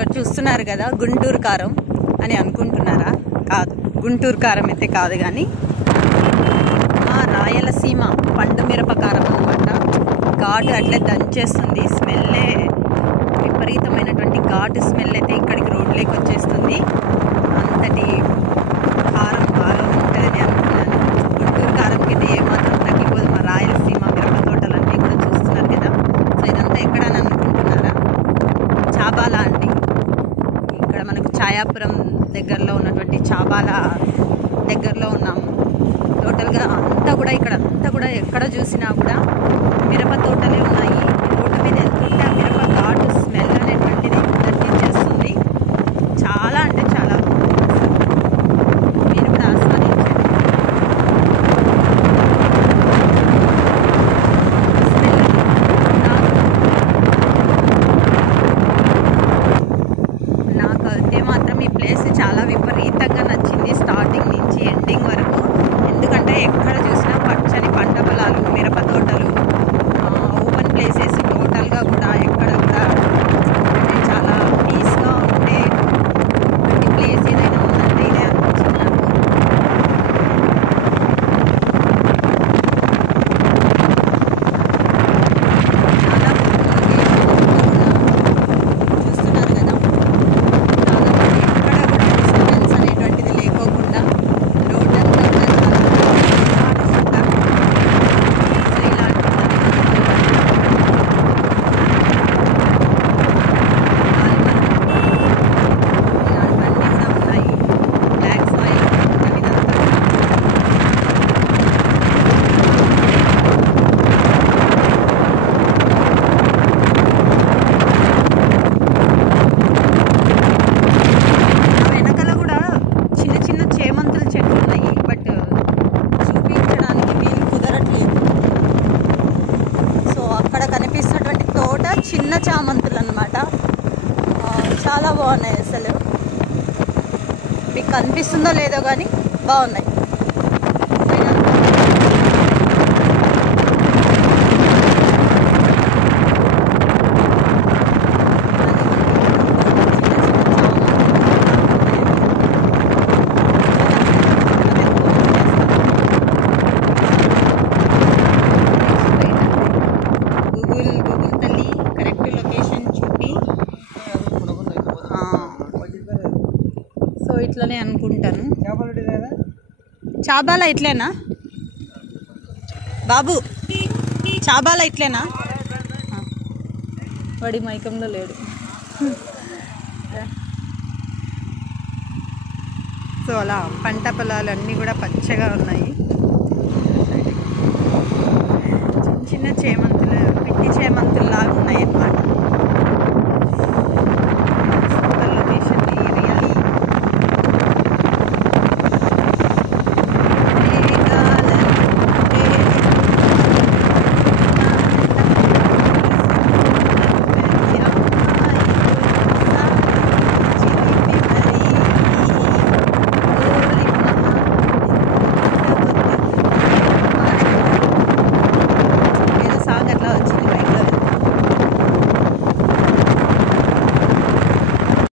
ఇక్కడ చూస్తున్నారు కదా గుంటూరు కారం అని అనుకుంటున్నారా? కాదు, గుంటూరు కారం అయితే కాదు, కానీ రాయలసీమ పండు మిరప కారం అన్నమాట. ఘాటు అట్లే దంచేస్తుంది, స్మెల్లే విపరీతమైనటువంటి ఘాటు స్మెల్ అయితే ఇక్కడికి రోడ్లోకి వచ్చేస్తుంది. అంతటి కారం బాగా ఉంటుందని అనుకున్నాను. గుంటూరు కారంకి అయితే ఏమాత్రం తగ్గిపోదు. మా రాయలసీమ మిరప తోటలన్నీ కూడా చూస్తున్నారు కదా. సో ఇదంతా ఎక్కడని అనుకుంటున్నారా? చాబాలా అండి. ఇక్కడ మనకు ఛాయాపురం దగ్గరలో ఉన్నటువంటి చాబాలా దగ్గరలో ఉన్నాము. టోటల్గా అంతా కూడా ఇక్కడ అంతా కూడా ఎక్కడ చూసినా కూడా మిరప తోటలే ఉన్నాయి. రోడ్డు మీద వెళ్తుంటే ఆ మిరప ఘాటు స్మెల్ అనేటువంటిది తగ్గించేస్తుంది. చాలా అంటే చాలా మీరు కూడా ఆస్వాదించండి. నాకు అయితే మాత్రం ఈ ప్లేస్ చాలా విపరీతంగా నచ్చింది, స్టార్టింగ్ నుంచి ఎండింగ్ వరకు. ఎందుకంటే ఎక్కడ చూసినా పచ్చని పంట పొలాలు, మిరప తోటలు, ఓపెన్ ప్లేసెస్, టోటల్గా కూడా ఎక్కడ కూడా చాలా పీస్గా ఉండే ప్లేస్ ఏదైనా ఉందంటే ఇదే అనిపించింది నాకు. చాలా చూస్తున్నారు కదా, చాలా ఎక్కడ కూడా డిస్టర్బెన్స్ అనేటువంటిది లేకోకుండా రోడ్ అంతా కూడా వెనకాల కూడా చిన్న చిన్న చేమంతుల చెట్లు ఉన్నాయి. బట్ చూపించడానికి వీలు కుదరట్లేదు. సో అక్కడ కనిపిస్తున్నటువంటి తోట చిన్న చామంతులు అన్నమాట. చాలా బాగున్నాయి. అసలు మీకు కనిపిస్తుందో లేదో కానీ బాగున్నాయి. గూగుల్ తల్లి కరెక్ట్ లొకేషన్ చూపి, సో ఇట్లనే అనుకుంటాను. చాబాలా ఇట్లేనా బాబు? చాబాలా ఇట్లేనా? వాడి మైకంలో లేడు. సో అలా పంట పొలాలు అన్నీ కూడా పచ్చగా ఉన్నాయి. చిన్న చిన్న చేమంతులు, పిట్టి చేమంతులు లాగా ఉన్నాయి అన్నమాట.